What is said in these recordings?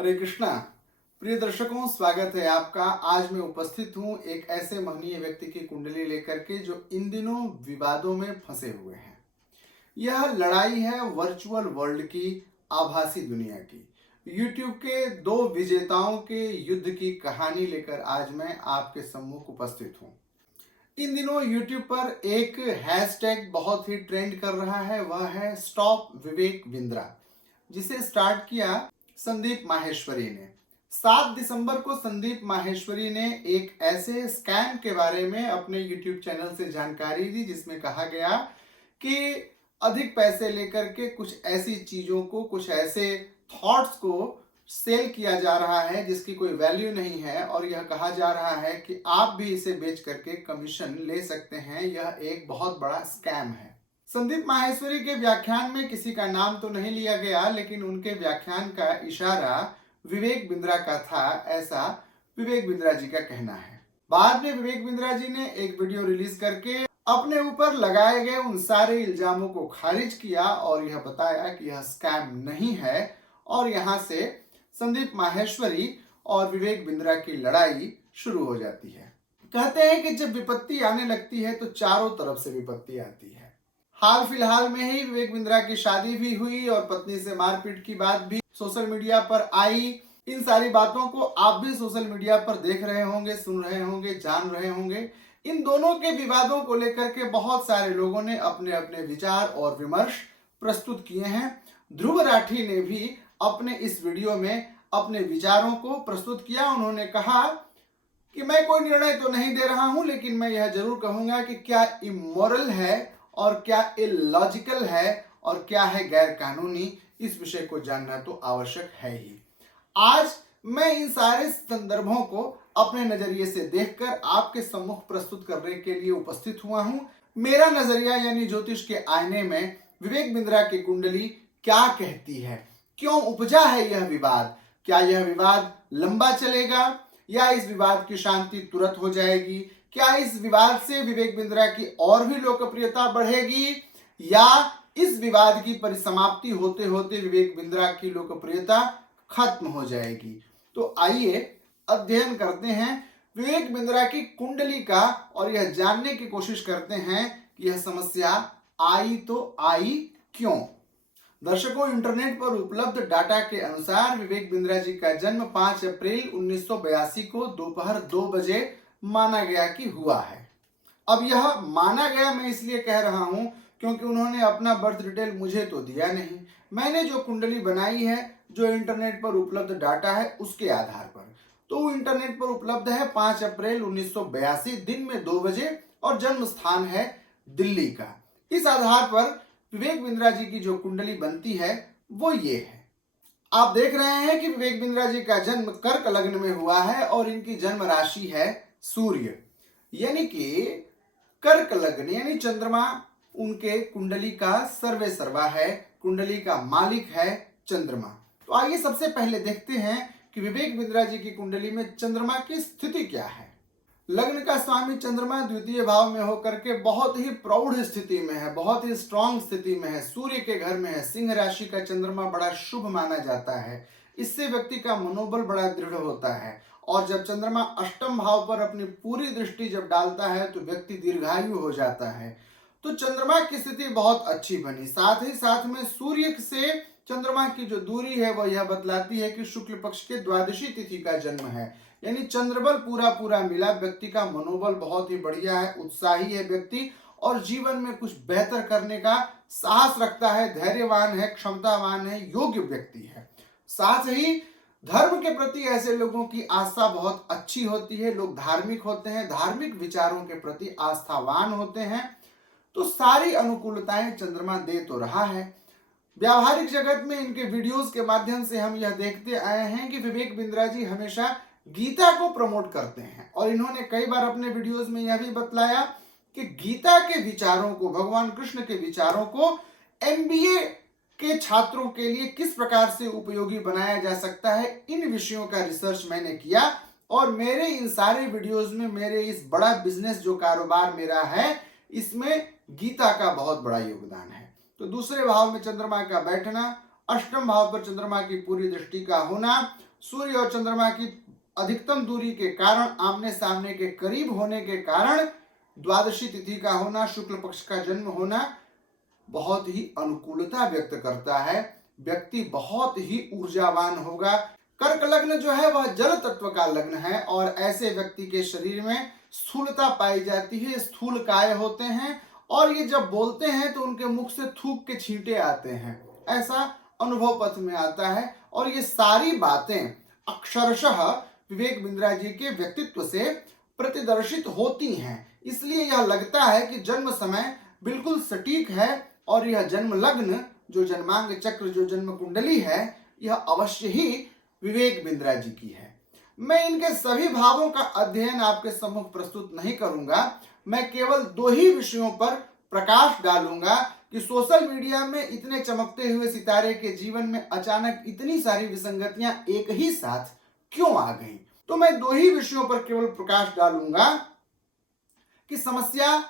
हरे कृष्णा। प्रिय दर्शकों, स्वागत है आपका। आज मैं उपस्थित हूँ एक ऐसे महनीय व्यक्ति की कुंडली लेकर के जो इन दिनों विवादों में फंसे हुए हैं। यह लड़ाई है वर्चुअल वर्ल्ड की, आभासी दुनिया की। यूट्यूब के दो विजेताओं के युद्ध की कहानी लेकर आज मैं आपके सम्मुख उपस्थित हूँ। इन दिनों यूट्यूब पर एक हैशटैग बहुत ही ट्रेंड कर रहा है, वह है स्टॉप विवेक बिंद्रा, जिसे स्टार्ट किया संदीप माहेश्वरी ने। 7 दिसंबर को संदीप माहेश्वरी ने एक ऐसे स्कैम के बारे में अपने यूट्यूब चैनल से जानकारी दी जिसमें कहा गया कि अधिक पैसे लेकर के कुछ ऐसी चीजों को, कुछ ऐसे थॉट्स को सेल किया जा रहा है जिसकी कोई वैल्यू नहीं है, और यह कहा जा रहा है कि आप भी इसे बेच करके कमीशन ले सकते हैं। यह एक बहुत बड़ा स्कैम है। संदीप माहेश्वरी के व्याख्यान में किसी का नाम तो नहीं लिया गया, लेकिन उनके व्याख्यान का इशारा विवेक बिंद्रा का था, ऐसा विवेक बिंद्रा जी का कहना है। बाद में विवेक बिंद्रा जी ने एक वीडियो रिलीज करके अपने ऊपर लगाए गए उन सारे इल्जामों को खारिज किया और यह बताया कि यह स्कैम नहीं है, और यहां से संदीप माहेश्वरी और विवेक बिंद्रा की लड़ाई शुरू हो जाती है। कहते हैं कि जब विपत्ति आने लगती है तो चारों तरफ से विपत्ति आती है। हाल फिलहाल में ही विवेक बिंद्रा की शादी भी हुई और पत्नी से मारपीट की बात भी सोशल मीडिया पर आई। इन सारी बातों को आप भी सोशल मीडिया पर देख रहे होंगे, सुन रहे होंगे, जान रहे होंगे। इन दोनों के विवादों को लेकर के बहुत सारे लोगों ने अपने अपने विचार और विमर्श प्रस्तुत किए हैं। ध्रुव राठी ने भी अपने इस वीडियो में अपने विचारों को प्रस्तुत किया। उन्होंने कहा कि मैं कोई निर्णय तो नहीं दे रहा हूं, लेकिन मैं यह जरूर कहूंगा कि क्या इमोरल है और क्या इलॉजिकल है और क्या है गैर कानूनी, इस विषय को जानना तो आवश्यक है ही। आज मैं इन सारे संदर्भों को अपने नजरिए से देखकर आपके सम्मुख प्रस्तुत करने के लिए उपस्थित हुआ हूं। मेरा नजरिया यानी ज्योतिष के आईने में विवेक बिंद्रा की कुंडली क्या कहती है, क्यों उपजा है यह विवाद, क्या यह विवाद लंबा चलेगा या इस विवाद की शांति तुरंत हो जाएगी, क्या इस विवाद से विवेक बिंद्रा की और भी लोकप्रियता बढ़ेगी या इस विवाद की परिसमाप्ति होते होते विवेक बिंद्रा की लोकप्रियता खत्म हो जाएगी। तो आइए अध्ययन करते हैं विवेक बिंद्रा की कुंडली का और यह जानने की कोशिश करते हैं कि यह समस्या आई तो आई क्यों। दर्शकों, इंटरनेट पर उपलब्ध डाटा के अनुसार विवेक बिंद्रा जी का जन्म 5 अप्रैल 1982 को दोपहर 2 बजे माना गया कि हुआ है। अब यह माना गया मैं इसलिए कह रहा हूं क्योंकि उन्होंने अपना बर्थ डिटेल मुझे तो दिया नहीं। मैंने जो कुंडली बनाई है, जो इंटरनेट पर उपलब्ध डाटा है, उसके आधार पर, तो इंटरनेट पर उपलब्ध है 5 अप्रैल 1982 दिन में 2 बजे और जन्म स्थान है दिल्ली का। इस आधार पर विवेक बिंद्रा जी की जो कुंडली बनती है वो ये है। आप देख रहे हैं कि विवेक बिंद्रा जी का जन्म कर्क लग्न में हुआ है और इनकी जन्म राशि है सूर्य, यानी कि कर्क लग्न यानी चंद्रमा उनके कुंडली का सर्वे सर्वा है, कुंडली का मालिक है चंद्रमा। तो आइए सबसे पहले देखते हैं कि विवेक बिंद्रा जी की कुंडली में चंद्रमा की स्थिति क्या है। लग्न का स्वामी चंद्रमा द्वितीय भाव में होकर के बहुत ही प्रौढ़ स्थिति में है, बहुत ही स्ट्रांग स्थिति में है, सूर्य के घर में है। सिंह राशि का चंद्रमा बड़ा शुभ माना जाता है, इससे व्यक्ति का मनोबल बड़ा दृढ़ होता है। और जब चंद्रमा अष्टम भाव पर अपनी पूरी दृष्टि जब डालता है तो व्यक्ति दीर्घायु हो जाता है। तो चंद्रमा की स्थिति बहुत अच्छी बनी। साथ ही साथ में सूर्य से चंद्रमा की जो दूरी है वह यह बतलाती है कि शुक्ल पक्ष के द्वादशी तिथि का जन्म है, यानी चंद्रबल पूरा पूरा मिला। व्यक्ति का मनोबल बहुत ही बढ़िया है, उत्साही है व्यक्ति और जीवन में कुछ बेहतर करने का साहस रखता है, धैर्यवान है, क्षमतावान है, योग्य व्यक्ति है। साथ ही धर्म के प्रति ऐसे लोगों की आस्था बहुत अच्छी होती है, लोग धार्मिक होते हैं, धार्मिक विचारों के प्रति आस्थावान होते हैं। तो सारी अनुकूलताएं चंद्रमा दे तो रहा है। व्यावहारिक जगत में इनके वीडियोस के माध्यम से हम यह देखते आए हैं कि विवेक बिंद्रा जी हमेशा गीता को प्रमोट करते हैं और इन्होंने कई बार अपने वीडियोस में यह भी बतलाया कि गीता के विचारों को, भगवान कृष्ण के विचारों को एमबीए के छात्रों के लिए किस प्रकार से उपयोगी बनाया जा सकता है, इन विषयों का रिसर्च मैंने किया और मेरे इन सारे वीडियोस में मेरे इस बड़ा बिजनेस जो कारोबार मेरा है इसमें गीता का बहुत बड़ा योगदान है। तो दूसरे भाव में चंद्रमा का बैठना, अष्टम भाव पर चंद्रमा की पूरी दृष्टि का होना, सूर्य और चंद्रमा की अधिकतम दूरी के कारण, आमने सामने के करीब होने के कारण द्वादशी तिथि का होना, शुक्ल पक्ष का जन्म होना बहुत ही अनुकूलता व्यक्त करता है। व्यक्ति बहुत ही ऊर्जावान होगा। कर्क लग्न जो है वह जल तत्व का लग्न है और ऐसे व्यक्ति के शरीर में स्थूलता पाई जाती है, स्थूल काय होते हैं और ये जब बोलते हैं तो उनके मुख से थूक के छींटे आते हैं, ऐसा अनुभव पथ में आता है। और ये सारी बातें अक्षरशः विवेक बिंद्रा जी के व्यक्तित्व से प्रतिदर्शित होती हैं। इसलिए यह लगता है कि जन्म समय बिल्कुल सटीक है और यह जन्म लग्न, जो जन्मांग चक्र, जो जन्म कुंडली है, यह अवश्य ही विवेक बिंद्रा जी की है। मैं इनके सभी भावों का अध्ययन आपके सम्मुख प्रस्तुत नहीं करूंगा। मैं केवल 2 ही विषयों पर प्रकाश डालूंगा कि सोशल मीडिया में इतने चमकते हुए सितारे के जीवन में अचानक इतनी सारी विसंगतियां एक ही साथ क्यों आ गई। तो मैं 2 ही विषयों पर केवल प्रकाश डालूंगा कि समस्या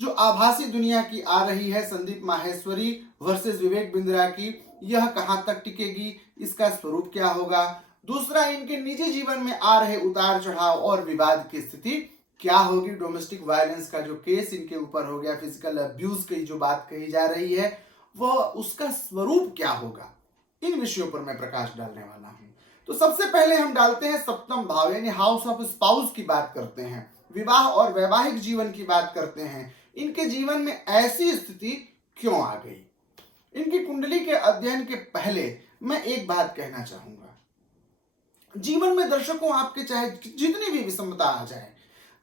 जो आभासी दुनिया की आ रही है, संदीप माहेश्वरी वर्सेस विवेक बिंद्रा की, यह कहां तक टिकेगी, इसका स्वरूप क्या होगा। दूसरा, इनके निजी जीवन में आ रहे उतार चढ़ाव और विवाद की स्थिति क्या होगी। डोमेस्टिक वायलेंस का जो केस इनके ऊपर हो गया, फिजिकल अब्यूज की जो बात कही जा रही है, वह उसका स्वरूप क्या होगा, इन विषयों पर मैं प्रकाश डालने वाला हूं। तो सबसे पहले हम डालते हैं सप्तम भाव यानी हाउस ऑफ स्पाउस की बात करते हैं, विवाह और वैवाहिक जीवन की बात करते हैं। इनके जीवन में ऐसी स्थिति क्यों आ गई। इनकी कुंडली के अध्ययन के पहले मैं एक बात कहना चाहूंगा। जीवन में दर्शकों, आपके चाहे जितनी भी विषमता आ जाए,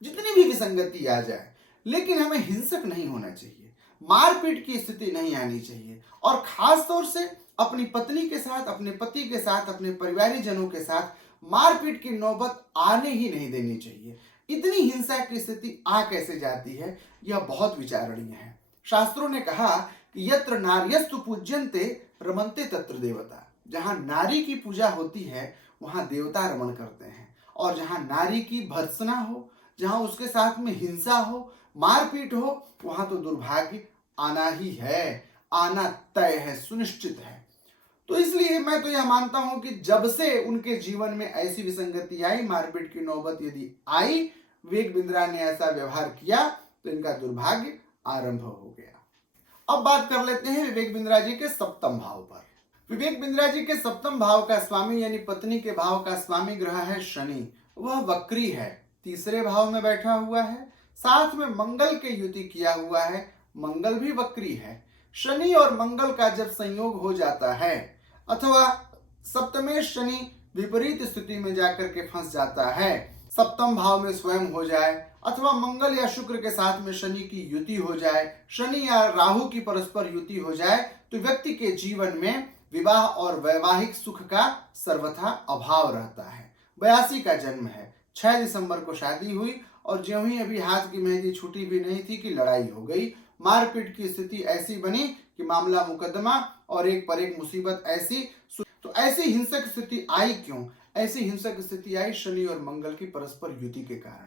जितनी भी विसंगति आ जाए, लेकिन हमें हिंसक नहीं होना चाहिए, मारपीट की स्थिति नहीं आनी चाहिए और खास तौर से अपनी पत्नी के साथ, अपने पति के साथ, अपने परिवारी जनों के साथ मारपीट की नौबत आने ही नहीं देनी चाहिए। इतनी हिंसा की स्थिति आ कैसे जाती है, यह बहुत विचारणीय है। शास्त्रों ने कहा कि यत्र नार्यस्तु पूज्यन्ते रमन्ते तत्र देवता। जहां नारी की पूजा होती है वहां देवता रमण करते हैं, और जहां नारी की भर्त्सना हो, जहां उसके साथ में हिंसा हो, मारपीट हो, वहां तो दुर्भाग्य आना ही है, आना तय है, सुनिश्चित है। तो इसलिए मैं तो यह मानता हूं कि जब से उनके जीवन में ऐसी विसंगति आई, मारपीट की नौबत यदि आई, विवेक बिंद्रा ने ऐसा व्यवहार किया, तो इनका दुर्भाग्य आरंभ हो गया। अब बात कर लेते हैं विवेक बिंद्रा जी के सप्तम भाव पर। विवेक बिंद्रा जी के सप्तम भाव का स्वामी यानी पत्नी के भाव का स्वामी ग्रह है शनि। वह वक्री है, तीसरे भाव में बैठा हुआ है, साथ में मंगल के युति किया हुआ है, मंगल भी वक्री है। शनि और मंगल का जब संयोग हो जाता है अथवा सप्तमेश शनि विपरीत स्थिति में जाकर के फंस जाता है, सप्तम भाव में स्वयं हो जाए अथवा मंगल या शुक्र के साथ में शनि की युति हो जाए, शनि या राहु की परस्पर युति हो जाए, तो व्यक्ति के जीवन में विवाह और वैवाहिक सुख का सर्वथा अभाव रहता है। 82 का जन्म है, 6 दिसंबर को शादी हुई और ज्यों ही अभी हाथ की मेहंदी छूटी भी नहीं थी कि लड़ाई हो गई। मारपीट की स्थिति ऐसी बनी कि मामला मुकदमा और एक पर एक मुसीबत ऐसी। तो ऐसी हिंसक स्थिति आई क्यों? ऐसी हिंसक स्थिति आई शनि और मंगल की परस्पर युति के कारण।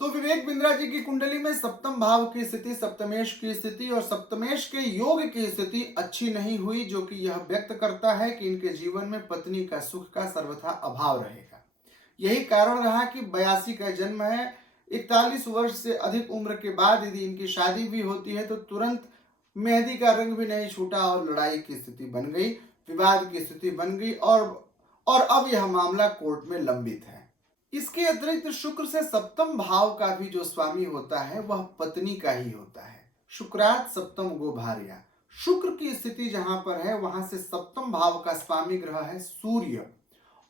तो विवेक बिंद्रा जी की कुंडली में सप्तम भाव की स्थिति, सप्तमेश की स्थिति और सप्तमेश के योग की स्थिति अच्छी नहीं हुई, जो कि यह व्यक्त करता है कि इनके जीवन में पत्नी का सुख का सर्वथा अभाव रहेगा। यही कारण रहा कि 82 का जन्म है, 41 वर्ष से अधिक उम्र के बाद यदि इनकी शादी भी होती है तो तुरंत मेहंदी का रंग भी नहीं छूटा और लड़ाई की स्थिति बन गई, विवाद की स्थिति बन गई और अब यह मामला कोर्ट में लंबित है। इसके अतिरिक्त शुक्र से सप्तम भाव का भी जो स्वामी होता है वह पत्नी का ही होता है। शुक्रात सप्तम गो भार्या, शुक्र की स्थिति जहां पर है वहां से सप्तम भाव का स्वामी ग्रह है सूर्य,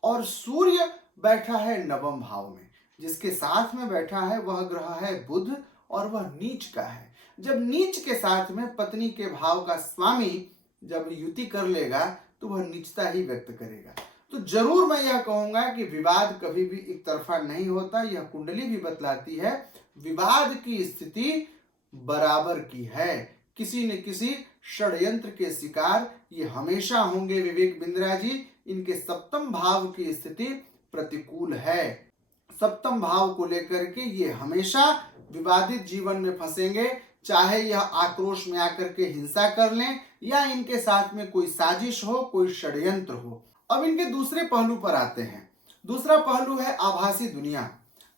और सूर्य बैठा है नवम भाव में। जिसके साथ में बैठा है वह ग्रह है बुध और वह नीच का है। जब नीच के साथ में पत्नी के भाव का स्वामी जब युति कर लेगा तो वह नीचता ही व्यक्त करेगा। तो जरूर मैं यह कहूंगा कि विवाद कभी भी एक तरफा नहीं होता। यह कुंडली भी बतलाती है विवाद की स्थिति बराबर की है, किसी न किसी षड्यंत्र के शिकार ये हमेशा होंगे विवेक बिंद्रा जी। इनके सप्तम भाव की स्थिति प्रतिकूल है, सप्तम भाव को लेकर के ये हमेशा विवादित जीवन में फंसेंगे, चाहे यह आक्रोश में आकर के हिंसा कर लें या इनके साथ में कोई साजिश हो, कोई षड्यंत्र हो। अब इनके दूसरे पहलू पर आते हैं। दूसरा पहलू है आभासी दुनिया।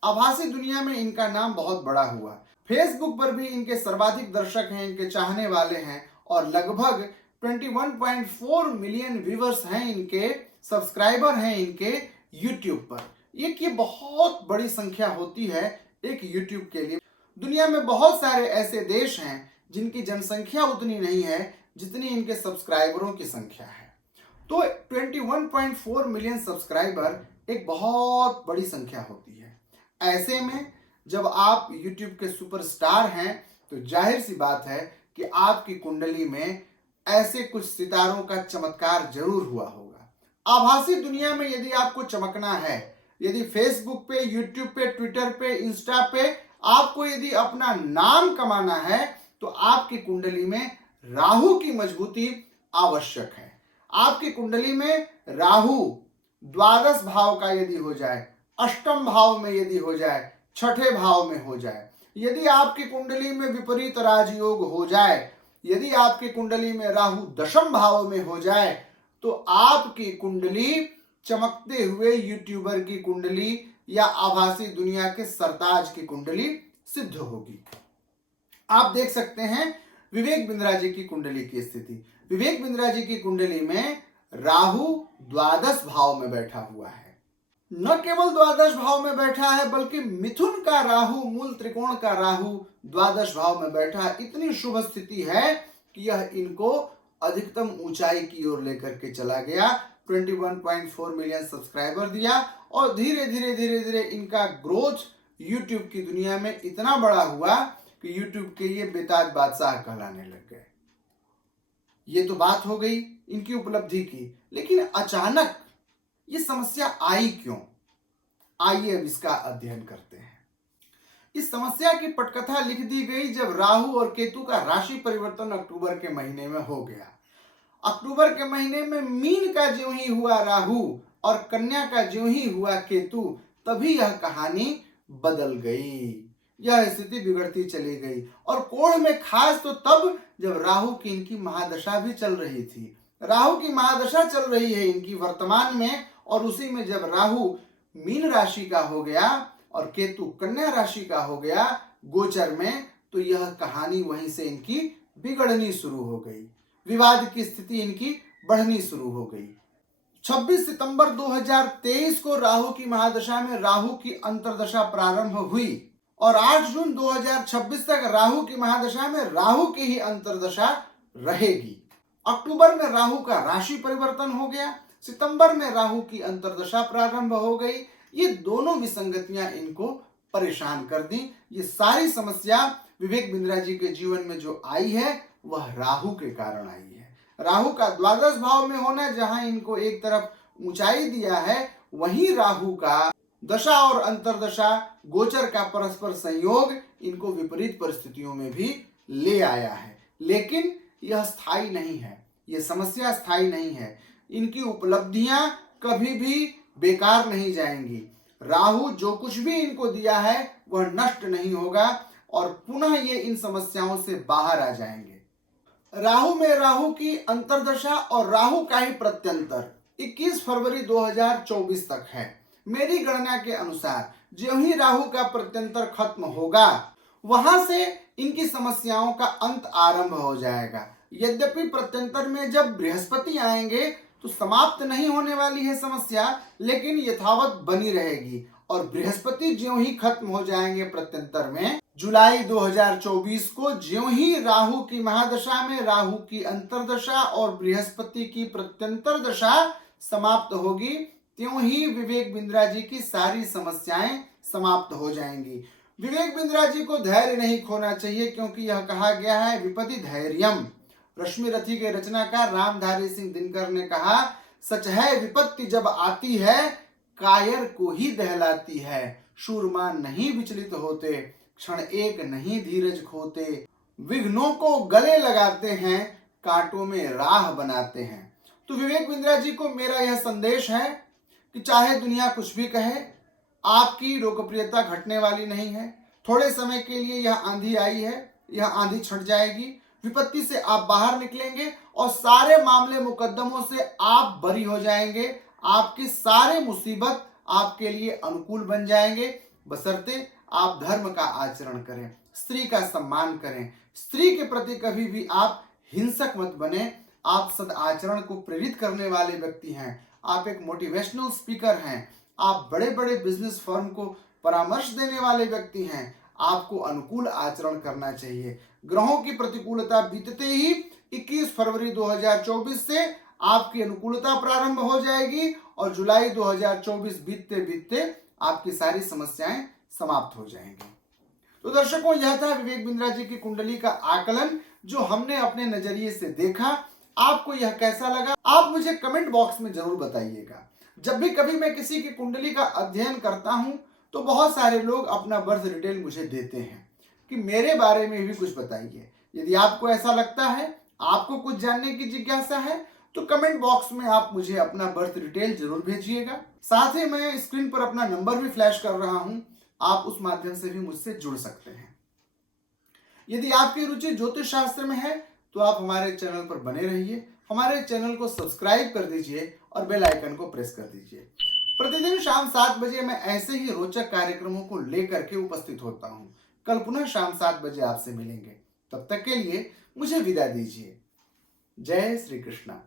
आभासी दुनिया में इनका नाम बहुत बड़ा हुआ। फेसबुक पर भी इनके सर्वाधिक दर्शक हैं, इनके चाहने वाले हैं, और लगभग 21.4 मिलियन व्यूवर्स हैं, इनके सब्सक्राइबर हैं इनके यूट्यूब पर। ये बहुत बड़ी संख्या होती है एक यूट्यूब के लिए। दुनिया में बहुत सारे ऐसे देश हैं जिनकी जनसंख्या उतनी नहीं है जितनी इनके सब्सक्राइबरों की संख्या है। तो 21.4 मिलियन सब्सक्राइबर एक बहुत बड़ी संख्या होती है। ऐसे में जब आप YouTube के सुपरस्टार हैं तो जाहिर सी बात है कि आपकी कुंडली में ऐसे कुछ सितारों का चमत्कार जरूर हुआ होगा। आभासी दुनिया में यदि आपको चमकना है, यदि फेसबुक पे, यूट्यूब पे, ट्विटर पे, इंस्टा पे आपको यदि अपना नाम कमाना है तो आपकी कुंडली में राहु की मजबूती आवश्यक है। आपकी कुंडली में राहु द्वादश भाव का यदि हो जाए, अष्टम भाव में यदि हो जाए, छठे भाव में हो जाए, यदि आपकी कुंडली में विपरीत राजयोग हो जाए, यदि आपकी कुंडली में राहु दशम भाव में हो जाए, तो आपकी कुंडली चमकते हुए यूट्यूबर की कुंडली या आभासी दुनिया के सरताज की कुंडली सिद्ध होगी। आप देख सकते हैं विवेक बिंद्रा जी की कुंडली की स्थिति। विवेक बिंद्रा जी की कुंडली में राहु द्वादश भाव में बैठा हुआ है। न केवल द्वादश भाव में बैठा है बल्कि मिथुन का राहु, मूल त्रिकोण का राहु द्वादश भाव में बैठा है। इतनी शुभ स्थिति है कि यह इनको अधिकतम ऊंचाई की ओर लेकर के चला गया। 21.4 मिलियन सब्सक्राइबर दिया और धीरे धीरे धीरे धीरे इनका ग्रोथ यूट्यूब की दुनिया में इतना बड़ा हुआ कि यूट्यूब के ये बेताज बादशाह कहलाने लग गए। ये तो बात हो गई इनकी उपलब्धि की, लेकिन अचानक ये समस्या आई क्यों? आइए अब इसका अध्ययन करते हैं। इस समस्या की पटकथा लिख दी गई जब राहु और केतु का राशि परिवर्तन अक्टूबर के महीने में हो गया। अक्टूबर के महीने में मीन का ज्यों ही हुआ राहु और कन्या का ज्यों ही हुआ केतु, तभी यह कहानी बदल गई। यह स्थिति बिगड़ती चली गई और कोढ़ में खास तो तब जब राहु की इनकी महादशा भी चल रही थी। राहु की महादशा चल रही है इनकी वर्तमान में, और उसी में जब राहु मीन राशि का हो गया और केतु कन्या राशि का हो गया गोचर में, तो यह कहानी वहीं से इनकी बिगड़नी शुरू हो गई। विवाद की स्थिति इनकी बढ़नी शुरू हो गई। 26 सितंबर 2023 को राहु की महादशा में राहु की अंतर्दशा प्रारंभ हुई और 8 जून 2026 तक राहु की महादशा में राहु की ही अंतर्दशा रहेगी। अक्टूबर में राहु का राशि परिवर्तन हो गया, सितंबर में राहु की अंतर्दशा प्रारंभ हो गई। ये दोनों विसंगतियां इनको परेशान कर दी। ये सारी समस्या विवेक बिंद्रा जी के जीवन में जो आई है वह राहु के कारण आई है। राहु का द्वादश भाव में होना, जहां इनको एक तरफ ऊंचाई दिया है, वहीं राहु का दशा और अंतर्दशा गोचर का परस्पर संयोग इनको विपरीत परिस्थितियों में भी ले आया है। लेकिन यह स्थायी नहीं है, यह समस्या स्थायी नहीं है। इनकी उपलब्धियां कभी भी बेकार नहीं जाएंगी। राहु जो कुछ भी इनको दिया है वह नष्ट नहीं होगा और पुनः ये इन समस्याओं से बाहर आ जाएंगे। राहु में राहु की अंतर्दशा और राहु का ही प्रत्यंतर 21 फरवरी 2024 तक है। मेरी गणना के अनुसार जो ही राहु का प्रत्यंतर खत्म होगा वहां से इनकी समस्याओं का अंत आरंभ हो जाएगा। यद्यपि प्रत्यंतर में जब बृहस्पति आएंगे तो समाप्त नहीं होने वाली है समस्या, लेकिन यथावत बनी रहेगी। और बृहस्पति ज्यों ही खत्म हो जाएंगे प्रत्यंतर में, जुलाई 2024 को ज्यों ही राहु की महादशा में राहु की अंतर्दशा और बृहस्पति की प्रत्यंतर दशा समाप्त होगी, त्यों ही विवेक बिंद्रा जी की सारी समस्याएं समाप्त हो जाएंगी। विवेक बिंद्रा जी को धैर्य नहीं खोना चाहिए, क्योंकि यह कहा गया है विपत्ति धैर्यम। रश्मि रथी के रचनाकार रामधारी सिंह दिनकर ने कहा, सच है विपत्ति जब आती है कायर को ही दहलाती है, शूरमा नहीं विचलित होते, क्षण एक नहीं धीरज खोते, विघ्नों को गले लगाते हैं, कांटों में राह बनाते हैं। तो विवेक बिंद्रा जी को मेरा यह संदेश है कि चाहे दुनिया कुछ भी कहे, आपकी लोकप्रियता घटने वाली नहीं है। थोड़े समय के लिए यह आंधी आई है, यह आंधी छट जाएगी। विपत्ति से आप बाहर निकलेंगे और सारे मामले मुकद्दमों से आप बरी हो जाएंगे। आपके सारे मुसीबत आपके लिए अनुकूल बन जाएंगे, बशर्ते आप धर्म का आचरण करें, स्त्री का सम्मान करें, स्त्री के प्रति कभी भी आप हिंसक मत बने। आप सदाचरण को प्रेरित करने वाले व्यक्ति हैं, आप एक मोटिवेशनल स्पीकर हैं, आप बड़े बड़े बिजनेस फर्म को परामर्श देने वाले व्यक्ति हैं। आपको अनुकूल आचरण करना चाहिए। ग्रहों की प्रतिकूलता बीतते ही 21 फरवरी 2024 से आपकी अनुकूलता प्रारंभ हो जाएगी और जुलाई 2024 बीतते बीतते आपकी सारी समस्याएं समाप्त हो जाएंगी। तो दर्शकों, यह था विवेक बिंद्रा जी की कुंडली का आकलन जो हमने अपने नजरिए से देखा। आपको यह कैसा लगा, आप मुझे कमेंट बॉक्स में जरूर बताइएगा। जब भी कभी मैं किसी की कुंडली का अध्ययन करता हूं तो बहुत सारे लोग अपना बर्थ डिटेल मुझे देते हैं कि मेरे बारे में भी कुछ बताइए। यदि आपको ऐसा लगता है, आपको कुछ जानने की जिज्ञासा है, तो कमेंट बॉक्स में आप मुझे अपना बर्थ डिटेल जरूर भेजिएगा। साथ ही मैं स्क्रीन पर अपना नंबर भी फ्लैश कर रहा हूं, आप उस माध्यम से भी मुझसे जुड़ सकते हैं। यदि आपकी रुचि ज्योतिष शास्त्र में है तो आप हमारे चैनल पर बने रहिए, हमारे चैनल को सब्सक्राइब कर दीजिए और बेल आइकन को प्रेस कर दीजिए। प्रतिदिन शाम 7 बजे मैं ऐसे ही रोचक कार्यक्रमों को लेकर के उपस्थित होता हूं। कल पुनः शाम 7 बजे आपसे मिलेंगे। तब तक के लिए मुझे विदा दीजिए। जय श्री कृष्णा।